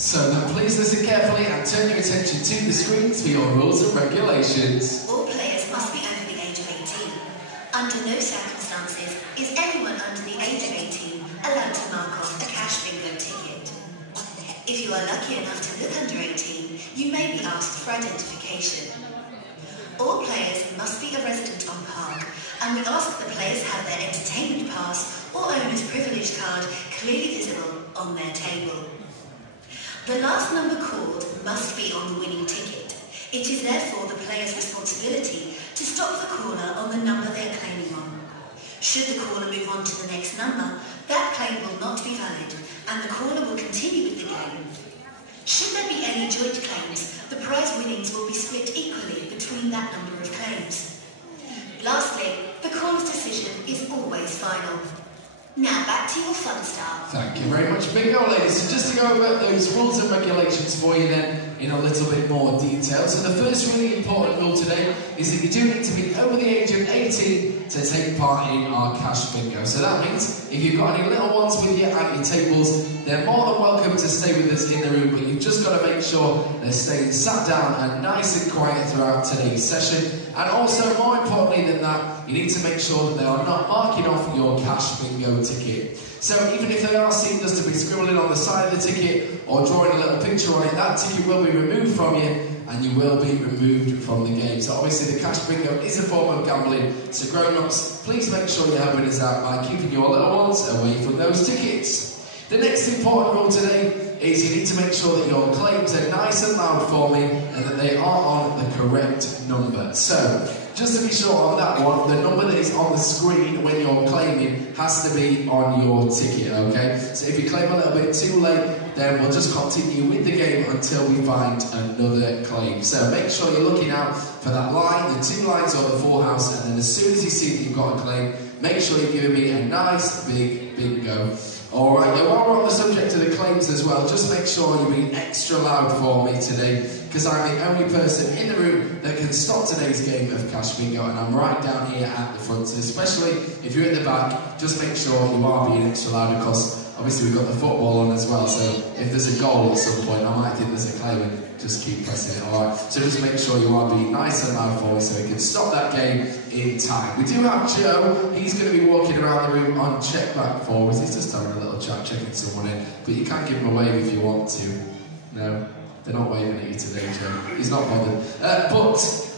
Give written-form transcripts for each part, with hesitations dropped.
So then please listen carefully and turn your attention to the screens for your rules and regulations. All players must be over the age of 18. Under no circumstances is anyone under the age of 18 allowed to mark off a cash bingo ticket. If you are lucky enough to look under 18, you may be asked for identification. All players must be a resident on Park, and we ask the players have their entertainment pass or owner's privilege card clearly visible on their table. The last number called must be on the winning ticket. It is therefore the player's responsibility to stop the caller on the number they are claiming on. Should the caller move on to the next number, that claim will not be valid, and the caller will continue with the game. Should there be any joint claims, the prize winnings will be split equally between that number of claims. Lastly, the caller's decision is always final. Now back to your fun start. Thank you very much, Bingo ladies. So just to go over those rules and regulations for you then in a little bit more detail. So the first really important rule today is that you do need to be over the age of 18 to take part in our cash bingo. So that means if you've got any little ones with you at your tables, they're more than welcome to stay with us in the room, but you've just got to make sure they're staying sat down and nice and quiet throughout today's session. And also, more importantly than that, you need to make sure that they are not marking off your cash bingo ticket. So even if they are seen just to be scribbling on the side of the ticket or drawing a little picture on it, that ticket will be removed from you and you will be removed from the game. So obviously the cash bingo is a form of gambling, so grown-ups, please make sure you're helping us out by keeping your little ones away from those tickets. The next important rule today is you need to make sure that your claims are nice and loud for me and that they are on the correct number. So, just to be sure on that one, the number that is on the screen when you're claiming has to be on your ticket, okay? So if you claim a little bit too late, then we'll just continue with the game until we find another claim. So make sure you're looking out for that line, the two lines or the full house, and then as soon as you see that you've got a claim, make sure you're giving me a nice big bingo. Alright, now while we're on the subject of the claims as well, just make sure you're being extra loud for me today, because I'm the only person in the room that can stop today's game of cash bingo, and I'm right down here at the front. So especially if you're at the back, just make sure you are being extra loud, because obviously we've got the football on as well, so if there's a goal at some point, I might think there's a claim and just keep pressing it, alright? So just make sure you are being nice and loud for me so we can stop that game in time. We do have Joe, he's going to be walking around the room on check back for us. He's just having a little chat, checking someone in, but you can give him a wave if you want to. No, they're not waving at you today, Joe. He's not bothered. But,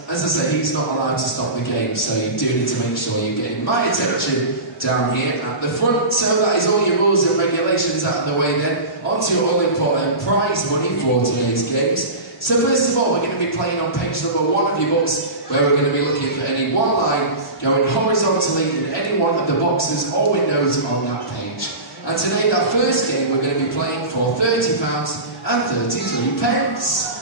as I said, he's not allowed to stop the game, so you do need to make sure you're getting my attention down here at the front. So that is all your rules and regulations out of the way then. On to your all-important prize money for today's games. So first of all, we're going to be playing on page number 1 of your books, where we're going to be looking for any one line going horizontally in any one of the boxes or windows on that page. And today, that first game, we're going to be playing for £30 and 33 pence.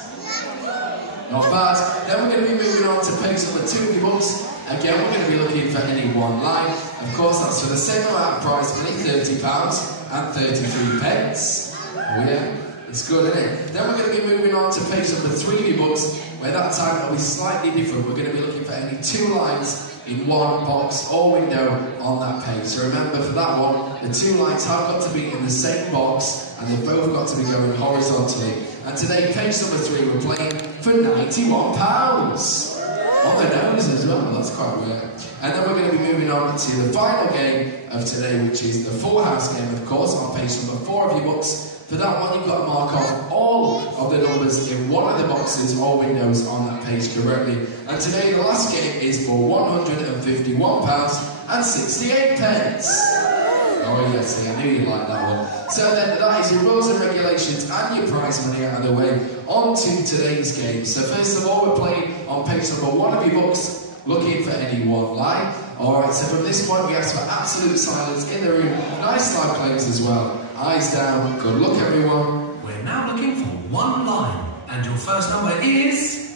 Not bad. Then we're going to be moving on to page number 2 of your books. Again, we're going to be looking for any one line. Of course, that's for the same amount of prize money, £30 and 33 pence. Oh yeah, it's good, isn't it? Then we're going to be moving on to page number 3 of your books, where that time will be slightly different. We're going to be looking for any 2 lines in one box or window on that page. So remember, for that one, the 2 lines have got to be in the same box and they've both got to be going horizontally. And today, page number 3, we're playing for £91. On the nose as well, that's quite weird. And then we're going to be moving on to the final game of today, which is the full house game, of course, on page number 4 of your books. For that one, you've got to mark off all of the numbers in one of the boxes or windows on that page correctly. And today, the last game is for £151 and 68 pence. Oh yes, I knew you'd like that one. So then, that is your rules and regulations and your prize money out of the way. On to today's game. So first of all, we're playing on page number 1 of your books, looking for any one line. Alright, so from this point, we ask for absolute silence in the room. Nice loud claims as well. Eyes down, good luck everyone. We're now looking for one line, and your first number is